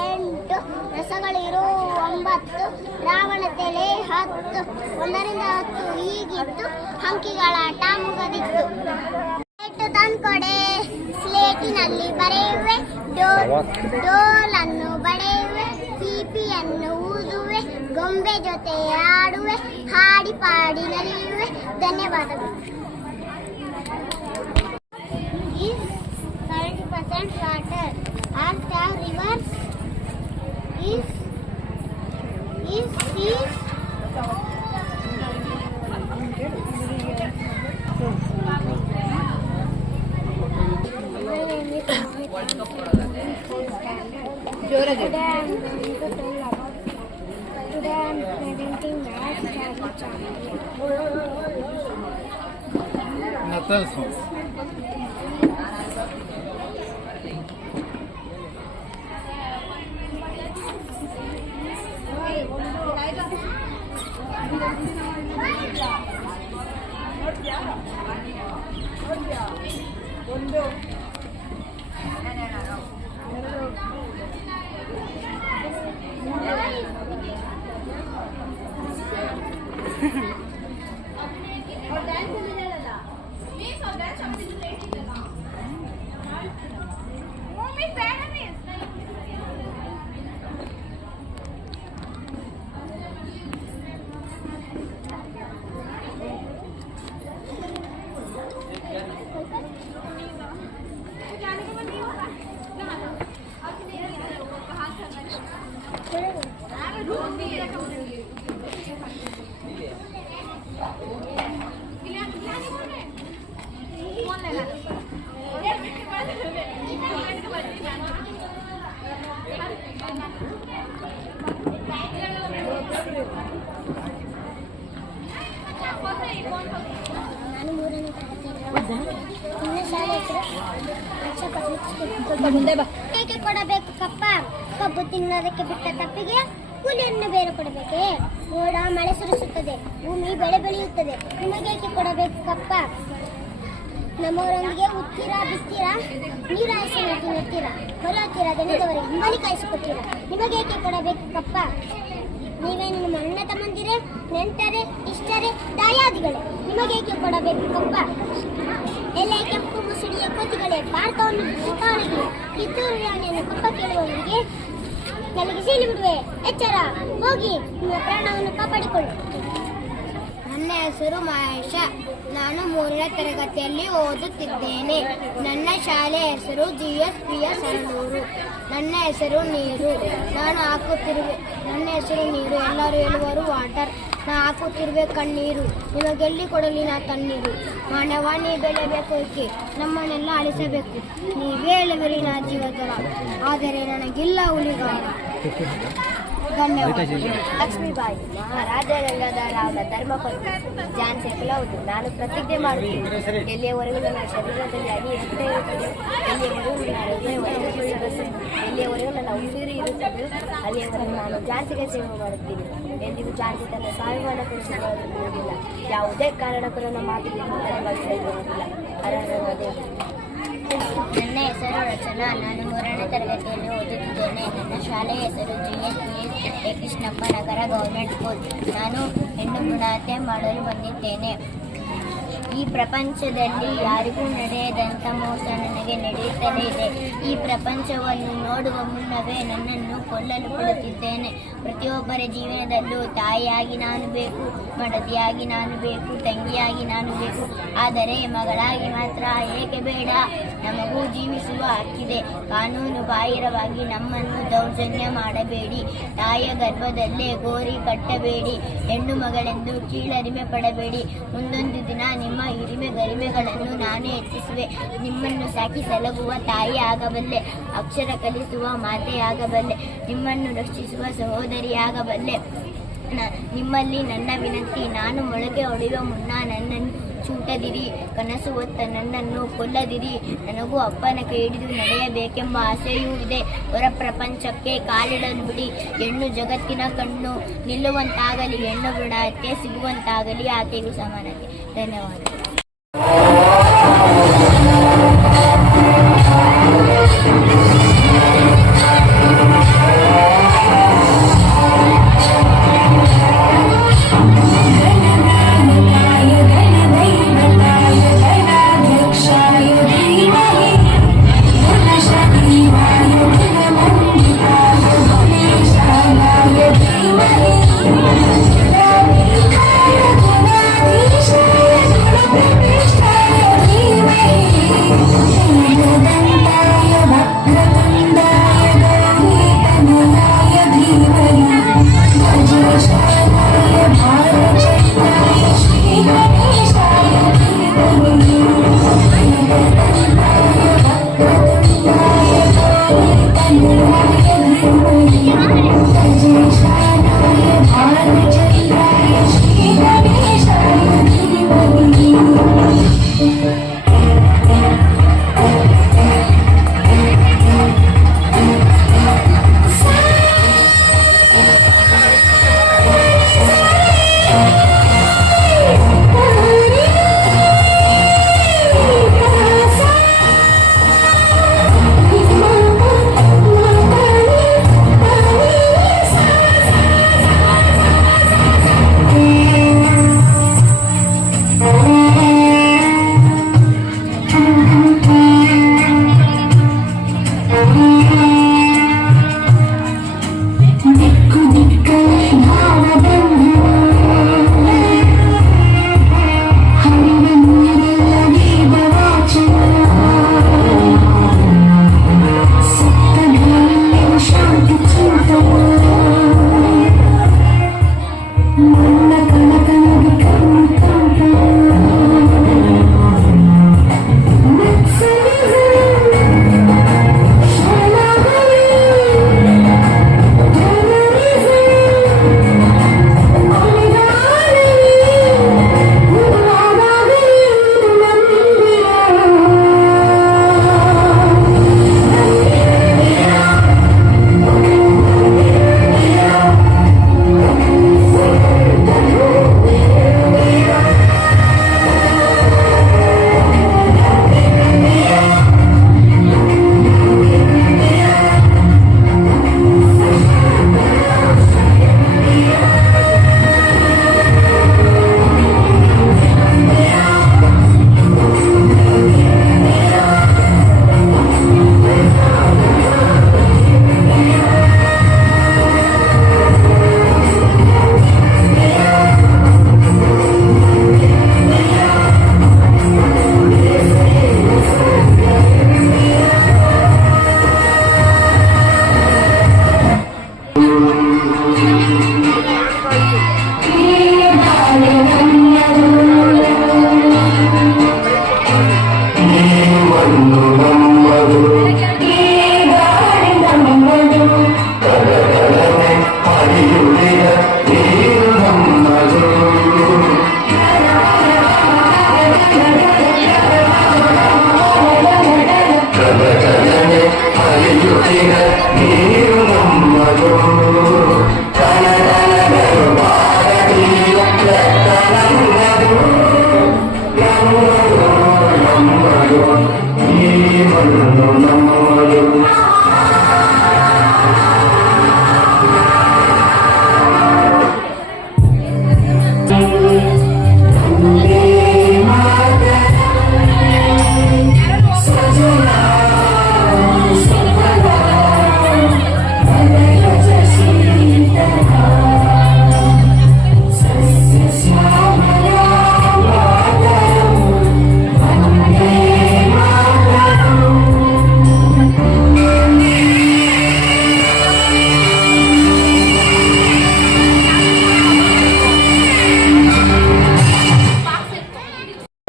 8, ರಸಗಳಿರು 9, ರಾವಣ ತಲೆ 10, 1ರಿಂದ 10 ಹೀಗಿತ್ತು. ಅಂಕಿಗಳಾಟ ಮುಗದಿತ್ತು. ತಂದ್ಕೊಡೆ, ಸ್ಲೇಟಿನಲ್ಲಿ ಬರೆಯುವೆ, ಡೋಲನ್ನು ಬಡೆಯುವೆ, ಪೀಪಿಯನ್ನು ಊದುವೆ, ಗೊಂಬೆ ಜೊತೆ ಆಡುವೆ, ಹಾಡಿ ಪಾಡಿ ನಲಿಯುವೆ. ಧನ್ಯವಾದಗಳು. 70% water. All the rivers is ಜೋರಾಗಿ ನಾನು 3ನೇ ತರಗತಿ ನನ್ನ ಶಾಲೆ ಹೆಸರು ಮುಂದೆ ಬಾ. ಏಕೆ ಕೊಡಬೇಕು ಕಪ್ಪ? ಕಬ್ಬು ತಿನ್ನೋದಕ್ಕೆ ಬಿಟ್ಟ ತಪ್ಪಿಗೆ ಕೂಲಿಯನ್ನು ಬೇರೆ ಕೊಡಬೇಕೆ? ಮೋಡ ಮಳೆ ಸುರಿಸುತ್ತದೆ, ಭೂಮಿ ಬೆಳೆ ಬೆಳೆಯುತ್ತದೆ, ನಿಮಗೇಕೆ ಕೊಡಬೇಕು ಕಪ್ಪ? ನಮ್ಮವರೊಂದಿಗೆ ಉತ್ತೀರಾ ಬಿತ್ತೀರಾ, ನೀರಾಯಿಸಿ ತಿನ್ನುತ್ತೀರಾ, ಹೊರತೀರಾ, ದಣಿದವರಿಗೆ ಹಿಂಬಲಿ ಕಾಯಿಸಿಕೊಡ್ತೀರಾ, ನಿಮಗೇಕೆ ಕೊಡಬೇಕು ಕಪ್ಪ? ನೀವೇನು ನಿಮ್ಮ ಅಣ್ಣ ತಮ್ಮಂದಿರೇ, ನೆಂಟರೆ, ಇಷ್ಟರೇ, ದಾಯಾದಿಗಳೇ, ನಿಮಗೇಕೆ ಕೊಡಬೇಕು ಕಪ್ಪ? ಎಲೆ ಕೆಂಪು ಮುಸುಡಿಯ ಕೋತಿಗಳೇ, ಭಾರತವನ್ನು ಕಾಣಿಗೆ ಕಿತ್ತೂರು ರಾಣಿಯನ್ನು ಕಪ್ಪ ಕೇಳುವವರಿಗೆ ನನಗೆ ಸೀಳಿ ಬಿಡುವೆ. ಎಚ್ಚರ, ಹೋಗಿ ನಿಮ್ಮ ಪ್ರಾಣವನ್ನು ಕಾಪಾಡಿಕೊಳ್ಳಿ. ನನ್ನ ಹೆಸರು ಮಹೇಶ. ನಾನು 3ನೇ ತರಗತಿಯಲ್ಲಿ ಓದುತ್ತಿದ್ದೇನೆ. ನನ್ನ ಶಾಲೆ ಹೆಸರು GSPS ಸರಳೂರು. ನನ್ನ ಹೆಸರು ನೀರು. ನನ್ನ ಹೆಸರು ನೀರು. ಎಲ್ಲರೂ ಹೇಳುವರು ವಾಟರ್. ನಾ ಹಾಕುತ್ತಿರುವೆ ಕಣ್ಣೀರು, ನಿಮಗೆಲ್ಲಿ ಕೊಡಲಿ ನಾ ತಣ್ಣೀರು. ಮಾನವ ನೀ ಬೆಳೆಯಬೇಕು ಏಕೆ, ನಮ್ಮನ್ನೆಲ್ಲ ಅಳಿಸಬೇಕು. ನೀವೇ ಹೇಳುವಿರಿ ನಾ ಜೀವದರ, ಆದರೆ ನನಗಿಲ್ಲ ಉಳಿಗಾರ. ಧನ್ಯವಾದ. ಲಕ್ಷ್ಮೀಬಾಯಿ. ಮಹಾರಾಜ ರಂಗಧರವರ ಧರ್ಮಪತ್ನಿ. ಜಾನ್ಸಿ ಕೆಲವುದು. ನಾನು ಪ್ರತಿಜ್ಞೆ ಮಾಡುತ್ತೇನೆ, ಎಲ್ಲಿಯವರೆಗೂ ನನ್ನ ಶರೀರದಲ್ಲಿ ಅಡಿ ಇರುತ್ತೇ ಇರುತ್ತದೆ, ಎಲ್ಲಿಯವರೆಗೂ ನನ್ನ ಹೃದಯ ಒಳಗಿರುತ್ತದೆ, ಎಲ್ಲಿಯವರೆಗೂ ನನ್ನ ಉಸಿರು ಇರುತ್ತದೆ, ಅಲ್ಲಿಯವರೆಗೂ ನಾನು ಜಾನ್ಸಿಗೆ ಸೇವೆ ಮಾಡುತ್ತೀನಿ. ಎಂದಿಗೂ ಜಾನ್ಸಿ ತನ್ನ ಸ್ವಾಭಿಮಾನ ಕುರಿತುಕೊಳ್ಳುವುದಿಲ್ಲ. ಯಾವುದೇ ಕಾರಣಕ್ಕೂ ನನ್ನ ಮಾತಿಗೆ ಬಳಸುವುದಿಲ್ಲ. ನನ್ನ ಹೆಸರು ರಚನಾ. ನಾನು 3ನೇ ತರಗತಿಯಲ್ಲಿ ಓದುತ್ತಿದ್ದೇನೆ. ನನ್ನ ಶಾಲೆಯ ಹೆಸರು GSPS ಕೃಷ್ಣಪ್ಪ ನಗರ ಗೌರ್ಮೆಂಟ್ ಸ್ಕೂಲ್. ನಾನು ಹೆಣ್ಣು ಭ್ರೂಣಹತ್ಯೆ ಮಾಡಲು ಬಂದಿದ್ದೇನೆ. ಈ ಪ್ರಪಂಚದಲ್ಲಿ ಯಾರಿಗೂ ನಡೆಯದಂಥ ಮೋಸ ನನಗೆ ನಡೆಯುತ್ತಲೇ ಇದೆ. ಈ ಪ್ರಪಂಚವನ್ನು ನೋಡುವ ಮುನ್ನವೇ ನನ್ನನ್ನು ಕೊಲ್ಲಲು ಬಿಡುತ್ತಿದ್ದೇನೆ. ಪ್ರತಿಯೊಬ್ಬರ ಜೀವನದಲ್ಲೂ ತಾಯಿಯಾಗಿ ನಾನು ಬೇಕು, ಮಡದಿಯಾಗಿ ನಾನು ಬೇಕು, ತಂಗಿಯಾಗಿ ನಾನು ಬೇಕು. ಆದರೆ ಮಗಳಾಗಿ ಮಾತ್ರ ಏಕೆ ಬೇಡ? ನಮಗೂ ಜೀವಿಸುವ ಹಕ್ಕಿದೆ. ಕಾನೂನು ಬಾಹಿರವಾಗಿ ನಮ್ಮನ್ನು ದೌರ್ಜನ್ಯ ಮಾಡಬೇಡಿ. ತಾಯಿಯ ಗರ್ಭದಲ್ಲೇ ಗೋರಿ ಕಟ್ಟಬೇಡಿ. ಹೆಣ್ಣು ಮಗಳೆಂದು ಕೀಳರಿಮೆ ಪಡಬೇಡಿ. ಮುಂದೊಂದು ದಿನ ನಿಮ್ಮ ಹಿರಿಮೆ ಗರಿಮೆಗಳನ್ನು ನಾನೇ ಹೆಚ್ಚಿಸುವೆ. ನಿಮ್ಮನ್ನು ಸಾಕಿ ಸಲಗುವ ತಾಯಿ ಆಗಬಲ್ಲೆ, ಅಕ್ಷರ ಕಲಿಸುವ ಮಾತೆ ಆಗಬಲ್ಲೆ, ನಿಮ್ಮನ್ನು ರಕ್ಷಿಸುವ ಸಹೋದರಿಯಾಗಬಲ್ಲೆ. ನಿಮ್ಮಲ್ಲಿ ನನ್ನ ವಿನಂತಿ, ನಾನು ಮೊಳಕೆ ಹೊಡೆಯುವ ಮುನ್ನ ನನ್ನನ್ನು ಚೂಟದಿರಿ. ಕನಸು ಹೊತ್ತ ನನ್ನನ್ನು ಕೊಲ್ಲದಿರಿ. ನನಗೂ ಅಪ್ಪನ ಕೈ ಹಿಡಿದು ನಡೆಯಬೇಕೆಂಬ ಆಸೆಯೂ ಇದೆ. ಹೊರ ಪ್ರಪಂಚಕ್ಕೆ ಕಾಲಿಡಲು ಬಿಡಿ. ಹೆಣ್ಣು ಜಗತ್ತಿನ ಕಣ್ಣು ನಿಲ್ಲುವಂತಾಗಲಿ. ಹೆಣ್ಣು ಭ್ರೂಣಹತ್ಯೆ ಸಿಗುವಂತಾಗಲಿ. ಆಕೆಗೂ ಸಮಾನತೆ. ಧನ್ಯವಾದ.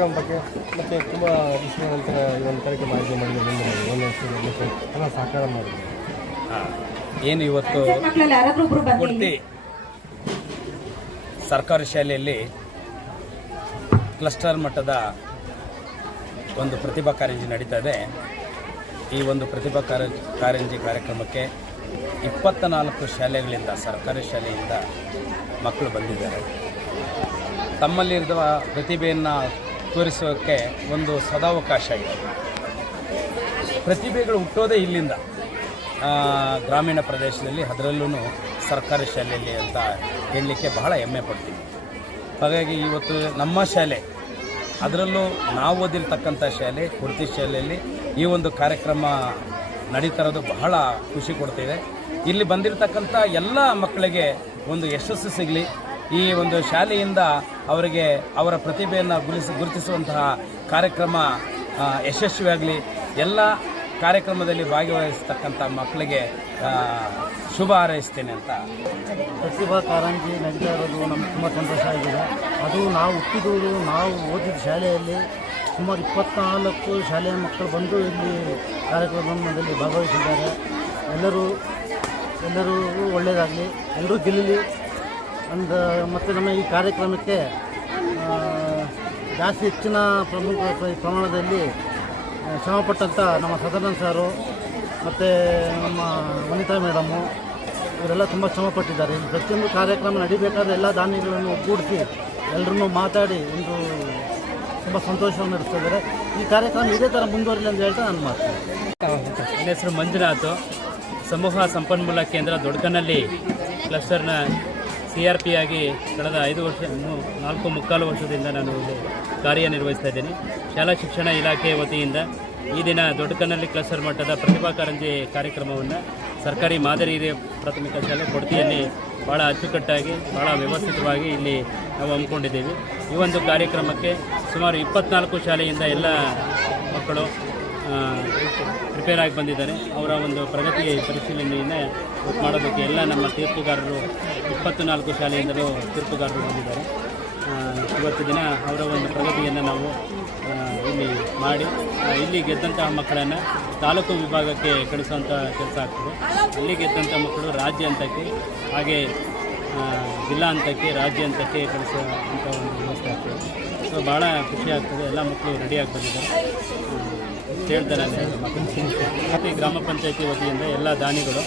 ಬಗ್ಗೆ ಮತ್ತು ತುಂಬ ದಿವಸದ ನಂತರ ಈ ಒಂದು ಕಾರ್ಯಕ್ರಮ ಆಯೋಜನೆ ಮಾಡಿದ್ರೆ ಎಲ್ಲ ಸಹಕಾರ ಮಾಡಿದ್ರು. ಏನು ಇವತ್ತು ಮಕ್ಕಳಲ್ಲಿ ಯಾರಾದ್ರೂ ಒಬ್ರು ಬನ್ನಿ. ಕೊಡ್ತಿ ಸರ್ಕಾರಿ ಶಾಲೆಯಲ್ಲಿ ಕ್ಲಸ್ಟರ್ ಮಟ್ಟದ ಒಂದು ಪ್ರತಿಭಾ ಕಾರಂಜಿ ನಡೀತಾ ಇದೆ. ಈ ಒಂದು ಪ್ರತಿಭಾ ಕಾರಂಜಿ ಕಾರ್ಯಕ್ರಮಕ್ಕೆ 24 ಶಾಲೆಗಳಿಂದ, ಸರ್ಕಾರಿ ಶಾಲೆಯಿಂದ ಮಕ್ಕಳು ಬಂದಿದ್ದಾರೆ. ತಮ್ಮಲ್ಲಿರುವ ಪ್ರತಿಭೆಯನ್ನು ತೋರಿಸೋಕ್ಕೆ ಒಂದು ಸದಾವಕಾಶ ಇದೆ. ಪ್ರತಿಭೆಗಳು ಹುಟ್ಟೋದೇ ಇಲ್ಲಿಂದ, ಗ್ರಾಮೀಣ ಪ್ರದೇಶದಲ್ಲಿ, ಅದರಲ್ಲೂ ಸರ್ಕಾರಿ ಶಾಲೆಯಲ್ಲಿ ಅಂತ ಹೇಳಲಿಕ್ಕೆ ಬಹಳ ಹೆಮ್ಮೆ ಪಡ್ತೀವಿ. ಹಾಗಾಗಿ ಇವತ್ತು ನಮ್ಮ ಶಾಲೆ, ಅದರಲ್ಲೂ ನಾವು ಓದಿರ್ತಕ್ಕಂಥ ಶಾಲೆ ಕುರ್ತಿ ಶಾಲೆಯಲ್ಲಿ ಈ ಒಂದು ಕಾರ್ಯಕ್ರಮ ನಡೀತಾ ಇರೋದು ಬಹಳ ಖುಷಿ ಕೊಡ್ತಿದೆ. ಇಲ್ಲಿ ಬಂದಿರತಕ್ಕಂಥ ಎಲ್ಲ ಮಕ್ಕಳಿಗೆ ಒಂದು ಯಶಸ್ಸು ಸಿಗಲಿ, ಈ ಒಂದು ಶಾಲೆಯಿಂದ ಅವರಿಗೆ ಅವರ ಪ್ರತಿಭೆಯನ್ನು ಗುರುತಿಸುವಂತಹ ಕಾರ್ಯಕ್ರಮ ಯಶಸ್ವಿಯಾಗಲಿ. ಎಲ್ಲ ಕಾರ್ಯಕ್ರಮದಲ್ಲಿ ಭಾಗವಹಿಸ್ತಕ್ಕಂಥ ಮಕ್ಕಳಿಗೆ ಶುಭ ಹಾರೈಸ್ತೇನೆ ಅಂತ. ಪ್ರತಿಭಾ ಕಾರಂಜಿ ನಡೀತಾ ಇರೋದು ನಮ್ಗೆ ತುಂಬ ಸಂತೋಷ ಆಗಿದೆ. ಅದು ನಾವು ಹುಟ್ಟಿದವರು, ನಾವು ಓದಿದ ಶಾಲೆಯಲ್ಲಿ ಸುಮಾರು 24 ಶಾಲೆಯ ಮಕ್ಕಳು ಬಂದು ಇಲ್ಲಿ ಕಾರ್ಯಕ್ರಮದಲ್ಲಿ ಭಾಗವಹಿಸಿದ್ದಾರೆ. ಎಲ್ಲರೂ ಒಳ್ಳೆಯದಾಗಲಿ, ಎಲ್ಲರೂ ಗೆಲ್ಲಲಿ ಮತ್ತು ನಮ್ಮ ಈ ಕಾರ್ಯಕ್ರಮಕ್ಕೆ ಜಾಸ್ತಿ ಹೆಚ್ಚಿನ ಪ್ರಮಾಣದಲ್ಲಿ ಶ್ರಮಪಟ್ಟಂಥ ನಮ್ಮ ಸದಾನಂದ ಸಾರು ಮತ್ತು ನಮ್ಮ ವನಿತಾ ಮೇಡಮ್ಮು ಇವರೆಲ್ಲ ತುಂಬ ಶ್ರಮಪಟ್ಟಿದ್ದಾರೆ. ಇಲ್ಲಿ ಪ್ರತಿಯೊಂದು ಕಾರ್ಯಕ್ರಮ ನಡಿಬೇಕಾದ್ರೆ ಎಲ್ಲ ದಾನಿಗಳನ್ನು ಒಗ್ಗೂಡಿಸಿ ಎಲ್ಲರನ್ನೂ ಮಾತಾಡಿ ಒಂದು ತುಂಬ ಸಂತೋಷವನ್ನು ನಡೆಸ್ತಿದ್ದಾರೆ. ಈ ಕಾರ್ಯಕ್ರಮ ಇದೇ ಥರ ಮುಂದುವರಿಲಿ ಅಂತ ಹೇಳ್ತಾ ನಾನು ಮಾಡ್ತೀನಿ. ನನ್ನ ಹೆಸರು ಮಂಜುನಾಥ್. ಸಮೂಹ ಸಂಪನ್ಮೂಲ ಕೇಂದ್ರ ದೊಡ್ಡಕನಲ್ಲಿ ಕ್ಲಸ್ಟರ್ನ CRP ಆಗಿ ಕಳೆದ 5 ವರ್ಷ 4.25 ವರ್ಷದಿಂದ ನಾನು ಇಲ್ಲಿ ಕಾರ್ಯನಿರ್ವಹಿಸ್ತಾ ಇದ್ದೀನಿ. ಶಾಲಾ ಶಿಕ್ಷಣ ಇಲಾಖೆ ವತಿಯಿಂದ ಈ ದಿನ ದೊಡ್ಡಕನಲ್ಲಿ ಕ್ಲಸ್ಟರ್ ಮಟ್ಟದ ಪ್ರತಿಭಾ ಕಾರಂಜಿ ಕಾರ್ಯಕ್ರಮವನ್ನು ಸರ್ಕಾರಿ ಮಾದರಿ ಹಿರಿಯ ಪ್ರಾಥಮಿಕ ಶಾಲೆ ಕೊಡ್ತಿಯಲ್ಲಿ ಭಾಳ ಅಚ್ಚುಕಟ್ಟಾಗಿ, ಭಾಳ ವ್ಯವಸ್ಥಿತವಾಗಿ ಇಲ್ಲಿ ನಾವು ಹಮ್ಮಿಕೊಂಡಿದ್ದೀವಿ. ಈ ಒಂದು ಕಾರ್ಯಕ್ರಮಕ್ಕೆ ಸುಮಾರು 24 ಶಾಲೆಯಿಂದ ಎಲ್ಲ ಮಕ್ಕಳು ಪ್ರಿಪೇರ್ ಆಗಿ ಬಂದಿದ್ದಾರೆ. ಅವರ ಒಂದು ಪ್ರಗತಿ ಪರಿಶೀಲನೆಯನ್ನು ಮಾಡೋದಕ್ಕೆ ಎಲ್ಲ ನಮ್ಮ ತೀರ್ಪುಗಾರರು 24 ಶಾಲೆಯಿಂದಲೂ ತೀರ್ಪುಗಾರರು ಬಂದಿದ್ದಾರೆ. ಇವತ್ತು ದಿನ ಅವರ ಒಂದು ಪ್ರಗತಿಯನ್ನು ನಾವು ಇಲ್ಲಿ ಮಾಡಿ ಇಲ್ಲಿ ಗೆದ್ದಂತಹ ಮಕ್ಕಳನ್ನು ತಾಲೂಕು ವಿಭಾಗಕ್ಕೆ ಕಳಿಸುವಂಥ ಕೆಲಸ ಆಗ್ತದೆ. ಇಲ್ಲಿ ಗೆದ್ದಂಥ ಮಕ್ಕಳು ರಾಜ್ಯ ಹಂತಕ್ಕೆ, ಹಾಗೆ ಜಿಲ್ಲಾ ಹಂತಕ್ಕೆ, ರಾಜ್ಯ ಹಂತಕ್ಕೆ ಕಳಿಸುವಂಥ ಒಂದು ವ್ಯವಸ್ಥೆ ಆಗ್ತದೆ. ಸೊ ಭಾಳ ಖುಷಿ ಆಗ್ತದೆ. ಎಲ್ಲ ಮಕ್ಕಳು ರೆಡಿಯಾಗಿ ಬಂದಿದ್ದಾರೆ ಹೇಳ್ತಾರೆ. ಮತ್ತು ಗ್ರಾಮ ಪಂಚಾಯತಿ ವತಿಯಿಂದ ಎಲ್ಲ ದಾನಿಗಳು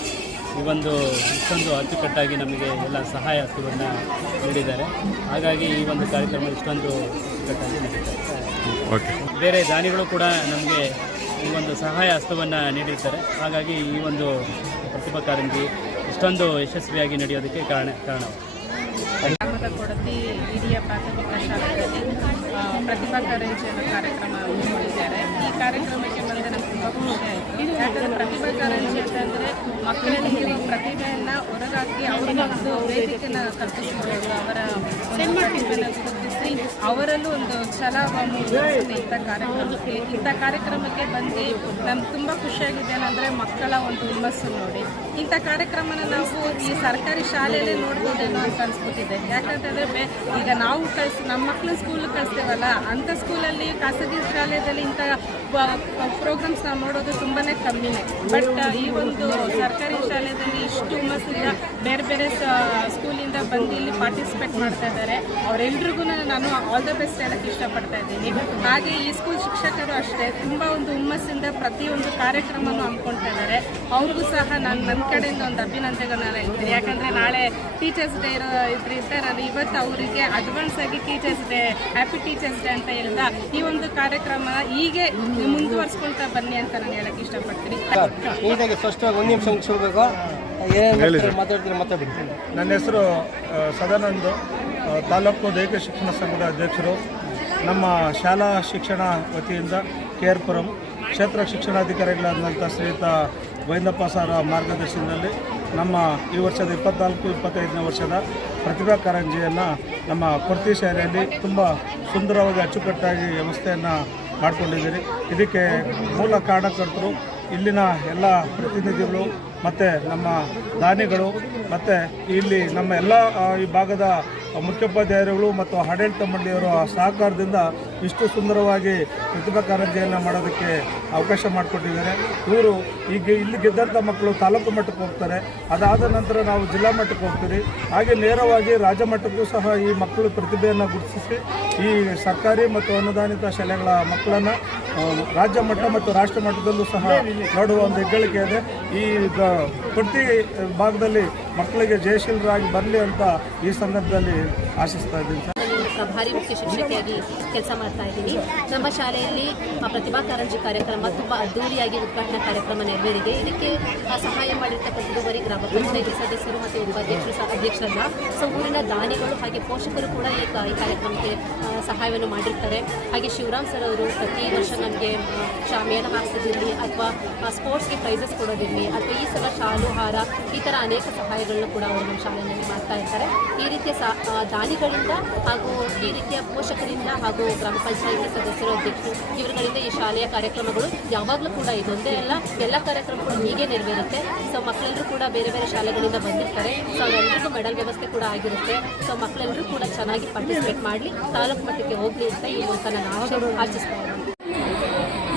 ಈ ಒಂದು ಇಷ್ಟೊಂದು ಅಚ್ಚುಕಟ್ಟಾಗಿ ನಮಗೆ ಎಲ್ಲ ಸಹಾಯ ಹಸ್ತವನ್ನು ನೀಡಿದ್ದಾರೆ. ಹಾಗಾಗಿ ಈ ಒಂದು ಕಾರ್ಯಕ್ರಮ ಇಷ್ಟೊಂದು ಅಚ್ಚುಕಟ್ಟಾಗಿ ನಡೀತಾ ಇದೆ. ಬೇರೆ ದಾನಿಗಳು ಕೂಡ ನಮಗೆ ಈ ಒಂದು ಸಹಾಯ ಹಸ್ತವನ್ನು ನೀಡಿರ್ತಾರೆ. ಹಾಗಾಗಿ ಈ ಒಂದು ಪ್ರತಿಭಾ ಕಾರಂಜಿ ಇಷ್ಟೊಂದು ಯಶಸ್ವಿಯಾಗಿ ನಡೆಯೋದಕ್ಕೆ ಕಾರಣವಾಗಿದೆ. ಗ್ರಾಮದ ಕೊಡತಿ ಹಿರಿಯ ಪ್ರಾಥಮಿಕ ಶಾಲೆಯಲ್ಲಿ ಪ್ರತಿಭಾ ಕಾರಂಜಿ ಅನ್ನೋ ಕಾರ್ಯಕ್ರಮ ಹಮ್ಮಿಕೊಂಡಿದ್ದಾರೆ. ಈ ಕಾರ್ಯಕ್ರಮಕ್ಕೆ ಬಂದ ನಮ್ಗೆ ತುಂಬ ಖುಷಿ ಆಯಿತು. ಯಾಕಂದರೆ ಪ್ರತಿಭಾ ಕಾರಂಜಿ ಅಂತಂದರೆ ಮಕ್ಕಳಲ್ಲಿ ಪ್ರತಿಭೆಯನ್ನು ಹೊರಗಾಕಿ ಅವರಿಗೊಂದು ವೇದಿಕೆಯನ್ನು ಕಲ್ಪಿಸಿಕೊಳ್ಳೋದು, ಅವರ ಪ್ರತಿಭೆಯನ್ನು ಗುರುತಿಸಿ ಅವರಲ್ಲೂ ಒಂದು ಛಲ ಮೂಡಿಸುತ್ತೆ ಇಂಥ ಕಾರ್ಯಕ್ರಮಕ್ಕೆ ಬಂದು ನಮ್ಗೆ ತುಂಬ ಖುಷಿಯಾಗಿದೆ. ಏನಂದರೆ ಮಕ್ಕಳ ಒಂದು ಹುಮ್ಮಸ್ಸು ನೋಡಿ ಇಂಥ ಕಾರ್ಯಕ್ರಮನ ನಾವು ಈ ಸರ್ಕಾರಿ ಶಾಲೆಯಲ್ಲೇ ನೋಡ್ಬೋದೇನೋ ಅಂತ ಅನ್ಸ್ಬಿಟ್ಟಿದೆ. ಯಾಕಂತಂದರೆ ಈಗ ನಾವು ನಮ್ಮ ಮಕ್ಕಳನ್ನ ಸ್ಕೂಲಿಗೆ ಕಳಿಸ್ತೇವಲ್ಲ, ಅಂಥ ಸ್ಕೂಲಲ್ಲಿ ಖಾಸಗಿ ಶಾಲೆಯಲ್ಲಿ ಇಂಥ ಪ್ರೋಗ್ರಾಮ್ಸ್ ನಾವು ನೋಡೋದು ತುಂಬಾ ಕಮ್ಮಿನೇ. ಬಟ್ ಈ ಒಂದು ಸರ್ಕಾರಿ ಶಾಲೆಯಲ್ಲಿ ಇಷ್ಟು ಹುಮ್ಮಸ್ಸಿಂದ ಬೇರೆ ಬೇರೆ ಸ್ಕೂಲಿಂದ ಬಂದು ಇಲ್ಲಿ ಪಾರ್ಟಿಸಿಪೇಟ್ ಮಾಡ್ತಾ ಇದ್ದಾರೆ. ಅವರೆಲ್ರಿಗೂ ನಾನು ಆಲ್ ದ ಬೆಸ್ಟ್ ಹೇಳಕ್ಕೆ ಇಷ್ಟಪಡ್ತಾ ಇದ್ದೀನಿ. ಹಾಗೆ ಈ ಸ್ಕೂಲ್ ಶಿಕ್ಷಕರು ಅಷ್ಟೇ ತುಂಬ ಒಂದು ಹುಮ್ಮಸ್ಸಿಂದ ಪ್ರತಿಯೊಂದು ಕಾರ್ಯಕ್ರಮನೂ ಹಮ್ಮಿಕೊಳ್ತಾ ಇದ್ದಾರೆ. ಅವ್ರಿಗೂ ಸಹ ನಾನು ನನ್ನ ಕಡೆಯಿಂದ ಒಂದು ಅಭಿನಂದನೆಗಳನ್ನ ಹೇಳ್ತೀನಿ. ಯಾಕಂದರೆ ನಾಳೆ ಟೀಚರ್ಸ್ ಡೇ ಇದ್ರಿಂದ ನಾನು ಇವತ್ತು ಅವರಿಗೆ ಅಡ್ವಾನ್ಸ್ ಆಗಿ teachers day, happy teachers day ಅಂತ ಹೇಳ್ತಾ ಈ ಒಂದು ಕಾರ್ಯಕ್ರಮ ಹೀಗೆ ಮುಂದುವರ್ಸ್ಕೊಳ್ತಾ ಬನ್ನಿ ಅಂತ ನಾನು ಹೇಳಕ್ಕೆ ಇಷ್ಟಪಡ್ತೀನಿ. ನೀಟಾಗಿ ಸ್ಪಷ್ಟವಾಗಿ ಒಂದು ನಿಮಿಷ ಮುಗಿಸ್ಬೇಕು. ಏನೇನು ಮಾತಾಡ್ತೀನಿ ಮಾತಾಡ್ತೀನಿ. ನನ್ನ ಹೆಸರು ಸದಾನಂದ್, ತಾಲೂಕು ದೈಹಿಕ ಶಿಕ್ಷಣ ಸಂಘದ ಅಧ್ಯಕ್ಷರು. ನಮ್ಮ ಶಾಲಾ ಶಿಕ್ಷಣ ವತಿಯಿಂದ KR ಕ್ಷೇತ್ರ ಶಿಕ್ಷಣಾಧಿಕಾರಿಗಳಾದಂಥ ಶ್ರೀಯುತ ಗೋವಿಂದಪ್ಪ ಸರ್ ಮಾರ್ಗದರ್ಶನದಲ್ಲಿ ನಮ್ಮ ಈ ವರ್ಷದ 24-25ನೇ ವರ್ಷದ ಪ್ರತಿಭಾ ಕಾರಂಜಿಯನ್ನು ನಮ್ಮ ಕೊರ್ತಿ ಶಾಲೆಯಲ್ಲಿ ತುಂಬ ಸುಂದರವಾಗಿ ಅಚ್ಚುಕಟ್ಟಾಗಿ ವ್ಯವಸ್ಥೆಯನ್ನು ಮಾಡಿಕೊಂಡಿದ್ದೀರಿ. ಇದಕ್ಕೆ ಮೂಲ ಕಾರಣಕರ್ತರು ಇಲ್ಲಿನ ಎಲ್ಲ ಪ್ರತಿನಿಧಿಗಳು ಮತ್ತು ನಮ್ಮ ದಾನಿಗಳು ಮತ್ತು ಇಲ್ಲಿ ನಮ್ಮ ಎಲ್ಲ ಈ ಭಾಗದ ಮುಖ್ಯೋಪಾಧ್ಯಾಯರುಗಳು ಮತ್ತು ಆಡಳಿತ ಮಂಡಳಿಯವರ ಸಹಕಾರದಿಂದ ಇಷ್ಟು ಸುಂದರವಾಗಿ ಪ್ರತಿಭಾ ಕಾರಂಜಿಯನ್ನು ಮಾಡೋದಕ್ಕೆ ಅವಕಾಶ ಮಾಡಿಕೊಟ್ಟಿದ್ದಾರೆ. ಇವರು ಈಗ ಇಲ್ಲಿ ಗೆದ್ದಂಥ ಮಕ್ಕಳು ತಾಲೂಕು ಮಟ್ಟಕ್ಕೆ ಹೋಗ್ತಾರೆ. ಅದಾದ ನಂತರ ನಾವು ಜಿಲ್ಲಾ ಮಟ್ಟಕ್ಕೆ ಹೋಗ್ತೀವಿ. ಹಾಗೆ ನೇರವಾಗಿ ರಾಜ್ಯ ಮಟ್ಟಕ್ಕೂ ಸಹ ಈ ಮಕ್ಕಳು ಪ್ರತಿಭೆಯನ್ನು ಗುರುತಿಸಿ ಈ ಸರ್ಕಾರಿ ಮತ್ತು ಅನುದಾನಿತ ಶಾಲೆಗಳ ಮಕ್ಕಳನ್ನು ರಾಜ್ಯ ಮಟ್ಟ ಮತ್ತು ರಾಷ್ಟ್ರ ಮಟ್ಟದಲ್ಲೂ ಸಹ ನೋಡುವ ಒಂದು ಹೆಗ್ಗಳಿಕೆ ಇದೆ. ಈ ಪ್ರತಿ ಭಾಗದಲ್ಲಿ ಮಕ್ಕಳಿಗೆ ಜಯಶೀಲರಾಗಿ ಬರಲಿ ಅಂತ ಈ ಸಂದರ್ಭದಲ್ಲಿ ಆಶಿಸ್ತಾ ಇದ್ದೀನಿ ಸರ್. ಪ್ರಭಾರಿ ಮುಖ್ಯ ಶಿಕ್ಷಕಿಯಾಗಿ ಕೆಲಸ ಮಾಡ್ತಾ ಇದ್ದೀನಿ. ನಮ್ಮ ಶಾಲೆಯಲ್ಲಿ ಪ್ರತಿಭಾ ಕಾರಂಜಿ ಕಾರ್ಯಕ್ರಮ ತುಂಬ ಅದ್ದೂರಿಯಾಗಿ ಉದ್ಘಾಟನಾ ಕಾರ್ಯಕ್ರಮ ನೆರವೇರಿದೆ. ಇದಕ್ಕೆ ಸಹಾಯ ಮಾಡಿರ್ತಕ್ಕಂಥದ್ದು ಬರೀ ಗ್ರಾಮ ಪಂಚಾಯತಿ ಸದಸ್ಯರು ಮತ್ತು ಉಪಾಧ್ಯಕ್ಷರು ಅಧ್ಯಕ್ಷರಲ್ಲ, ಸೊ ಊರಿನ ದಾನಿಗಳು ಹಾಗೆ ಪೋಷಕರು ಕೂಡ ಈ ಕಾರ್ಯಕ್ರಮಕ್ಕೆ ಸಹಾಯವನ್ನು ಮಾಡಿರ್ತಾರೆ. ಹಾಗೆ ಶಿವರಾಮ್ ಸರ್ ಅವರು ಪ್ರತಿ ವರ್ಷ ನಮಗೆ ಶಾಮಿಯಾನ ಹಾಕ್ಸೋದಿರಲಿ ಅಥವಾ ಸ್ಪೋರ್ಟ್ಸ್ಗೆ ಪ್ರೈಸಸ್ ಕೊಡೋದಿರಲಿ ಅಥವಾ ಈ ಸಲ ಶಾಲು ಹಾರ ಈ ಥರ ಅನೇಕ ಸಹಾಯಗಳನ್ನು ಕೂಡ ಅವರು ನಮ್ಮ ಶಾಲೆಯಲ್ಲಿ ಮಾಡ್ತಾ ಇರ್ತಾರೆ. ಈ ರೀತಿಯ ದಾನಿಗಳಿಂದ ಹಾಗೂ ಈ ರೀತಿಯ ಪೋಷಕರಿಂದ ಹಾಗೂ ಗ್ರಾಮ ಪಂಚಾಯಿತಿ ಸದಸ್ಯರು ಅಧ್ಯಕ್ಷರು ಇವರುಗಳಿಂದ ಈ ಶಾಲೆಯ ಕಾರ್ಯಕ್ರಮಗಳು ಯಾವಾಗಲೂ ಕೂಡ ಇದೊಂದೇ ಅಲ್ಲ, ಎಲ್ಲ ಕಾರ್ಯಕ್ರಮಗಳು ಹೀಗೆ ನೆರವೇರುತ್ತೆ. ಸೊ ಮಕ್ಕಳೆಲ್ಲರೂ ಕೂಡ ಬೇರೆ ಬೇರೆ ಶಾಲೆಗಳಿಂದ ಬಂದಿರ್ತಾರೆ. ಸೊ ಅವರೆಲ್ಲರಿಗೂ ಮೆಡಲ್ ವ್ಯವಸ್ಥೆ ಕೂಡ ಆಗಿರುತ್ತೆ. ಸೊ ಮಕ್ಕಳೆಲ್ಲರೂ ಕೂಡ ಚೆನ್ನಾಗಿ ಪಾರ್ಟಿಸಿಪೇಟ್ ಮಾಡಲಿ, ತಾಲೂಕು ಮಟ್ಟಕ್ಕೆ ಹೋಗಲಿ ಅಂತ ಈ ಮೂಲಕ ನಾನು ಆಶಿಸ್ತಾ ಇದ್ದೀನಿ.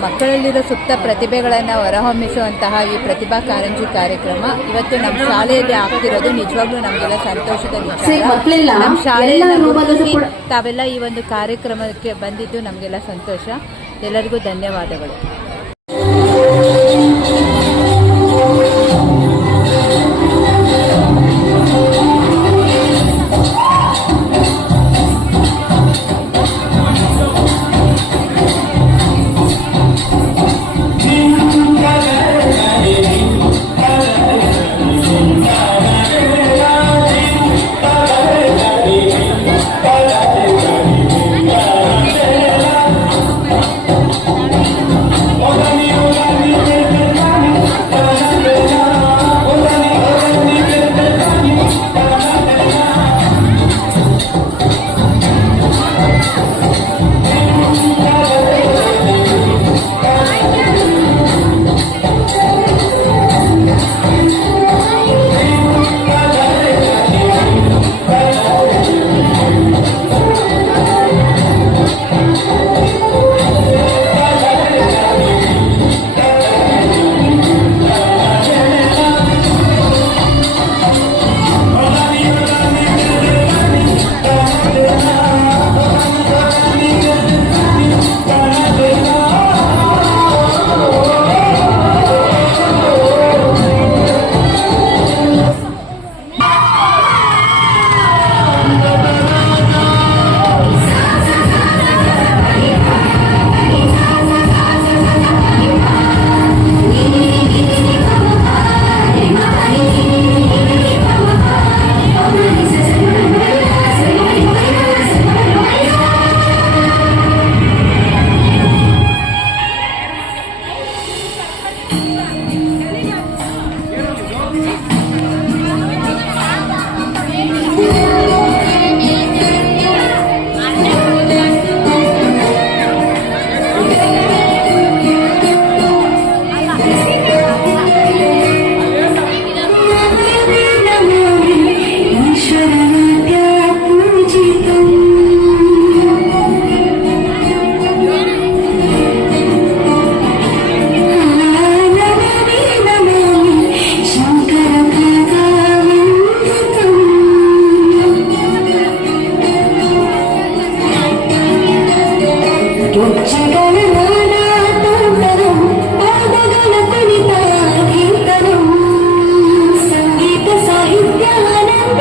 ಮಕ್ಕಳಲ್ಲಿರೋ ಸುಪ್ತ ಪ್ರತಿಭೆಗಳನ್ನು ಹೊರಹೊಮ್ಮಿಸುವಂತಹ ಈ ಪ್ರತಿಭಾ ಕಾರಂಜಿ ಕಾರ್ಯಕ್ರಮ ಇವತ್ತು ನಮ್ಮ ಶಾಲೆಯಲ್ಲಿ ಆಗ್ತಿರೋದು ನಿಜವಾಗ್ಲೂ ನಮಗೆಲ್ಲ ಸಂತೋಷದ ವಿಚಾರ. ನಮ್ಮ ಶಾಲೆಯಲ್ಲಿ ತಾವೆಲ್ಲ ಈ ಒಂದು ಕಾರ್ಯಕ್ರಮಕ್ಕೆ ಬಂದಿದ್ದು ನಮಗೆಲ್ಲ ಸಂತೋಷ. ಎಲ್ಲರಿಗೂ ಧನ್ಯವಾದಗಳು. ಸಂಗೀತ ಸಾಹಿತ್ಯ ಆನಂದ